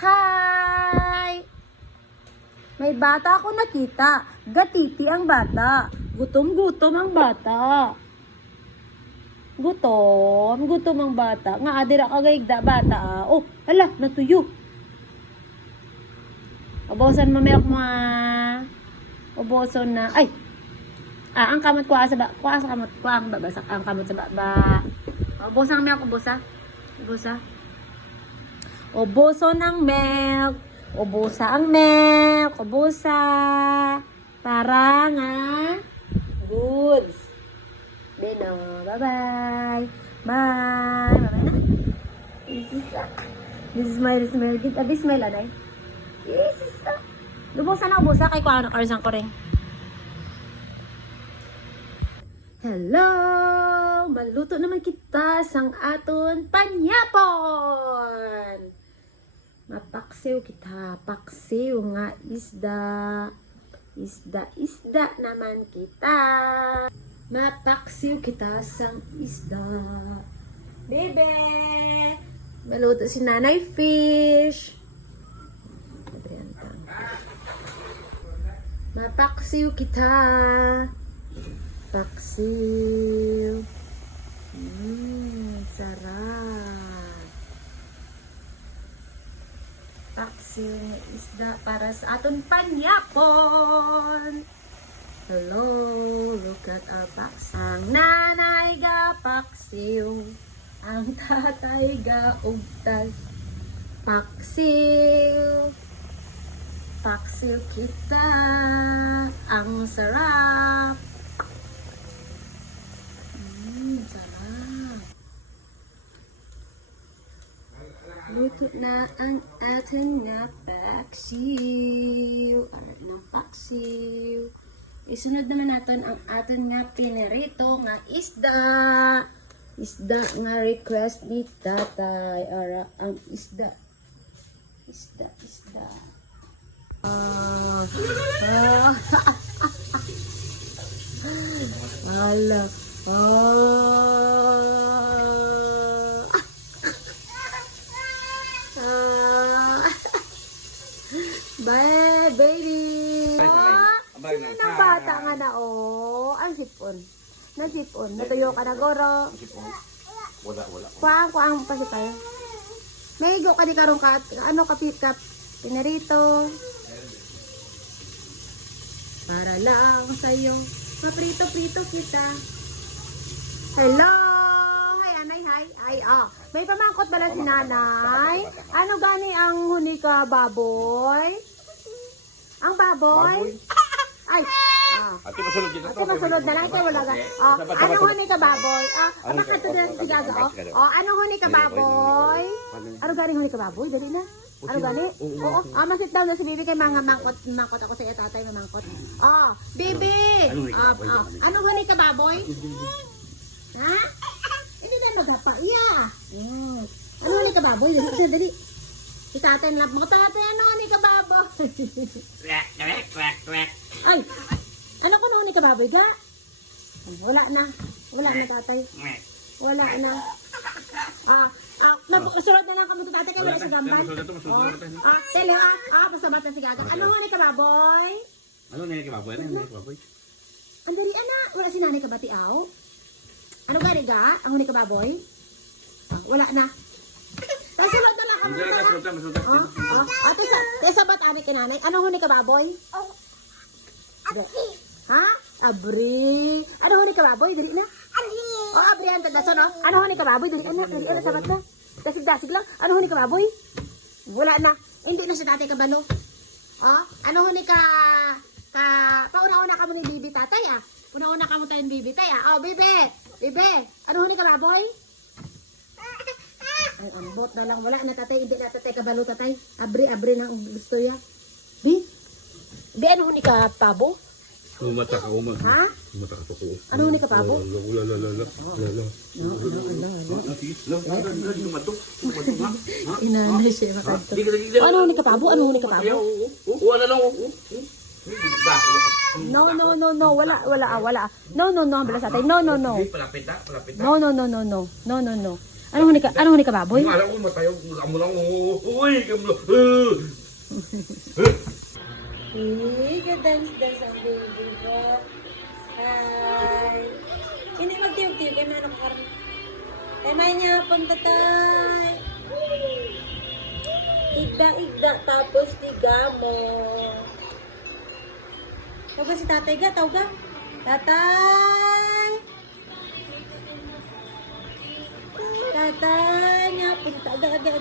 Hi! May bata ako nakita. Gatiti ang bata. Gutom-gutom ang bata. Gutom ang bata. Nga adira kagayigda bata. Oh, hala, natuyo. Ubusan mo milk mo. Ubusan na. Ay! Ang kamot ko sa ba. Kuha sa kamot. Kuha ang babasak. Ang kamot sa baba. Ubusan ang milk. Ubusa. Ubuso ng milk. Ubusa ang milk. Ubusa. Para nga goods. Bino. Bye-bye. Bye. Bye-bye na. This is my smell. Abi smell anay. Yes. Lubusa na ubusa. Kay kuha na karsan ko rin. Hello! Maluto naman kita sang aton panyapon! Mapaksiw kita. Paksiw nga isda. Isda naman kita. Mapaksiw kita sang isda. Bebe! Maluto si Nanay Fish. Mapaksiw kita. Paksiw. Sarap. Paksiw na isda para sa aton panyapon. Hello, look at our paksiw. Ang nanay ga paksiw. Ang tatay ga ugtas. Paksiw. Paksiw kita. Ang sarap. Sarap. Luto na ang atin na paksiw. Arat ng paksiw. Isunod naman natin ang atin nga pinirito nga isda. Isda nga request ni tatay. Ara ang isda. Isda. Hala. Bye, baby. Sino ng bata nga na, ang sipon. Nasipon. Natuyo ka na, goro. Wala. Kuang pasipay. May igo ka di karong ka. Ano ka pinarito. Para lang sa'yo. Paprito-prito kita. Hello! Hi, anay, hi. May pamangkot bala si nanay. Ano gani ang huni ka, baboy? Ang baboy? Ay, Ate masulod kita. Ate masulod na lang. Ate wala ka. Ano huni ka, baboy? Baka ito na si Gaga. Ano huni ka, baboy? Ano gani huni ka, baboy? Dali na. Ano gani? Oo. Masit daw na si Bibi kay mga mangkot ako sa tatay na mangkot. Bibi! Ano huni ka, baboy? Ha? Hindi na magapa. Ano huni ka, baboy? Dali. Si tatay na mo. Tatay, ano huni ka, baboy? Ay! Ano ko huni ka, baboy ga? Wala na, tatay. Wala na. Sulat na lang kamo to tatay kay wala sa gambay. Tele pasabata si Gaga. Ano huni ka, baboy? Ano na ka, baboy? Ang dali ana, wala si nanay ka batiaw. Ano gani ga? Ang huni ka, baboy? Wala na. Sulat na lang kamo to. Ato sa batani kay nanay. Ano huni ka, baboy? Ha? Abri. Ano huni ka, baboy? Dali na. Abri ang tagdaso, no? Ano huni ka, baboy? Dali na sabat na. Dasig lang. Ano huni ka, baboy? Wala na. Hindi na siya tatay kabalo. Ano huni ka pauna-una ka mo ni Bibi tatay, Una-una ka mo tayo ni Bibi tay, Bibi. Ano huni ka, baboy? Ay, ambot na lang. Wala na tatay. Hindi na tatay kabalo, tatay. Abri na ang gusto ya. Bi, ano huni ka, pabo? Umata ka, Ha? Umata ka po. Ano huni ka, pabo? Wala. Inanay siya makanto. Ano huni ka, pabo? Wala lang. No. Wala. No. Bala sa tatay. No. Palapit na. No. Ano ni ka baboy? Alam ko matayo kamo lang. Uy, kamo lang. Dance ang baby ko. Hi. Hindi magtiyog-tiyog kay manok karon. Kay may niya punta tay. Igda tapos tigamo. Tawag si tatay ga, tawag ga. Tatay! Tatay nga punta. Aga.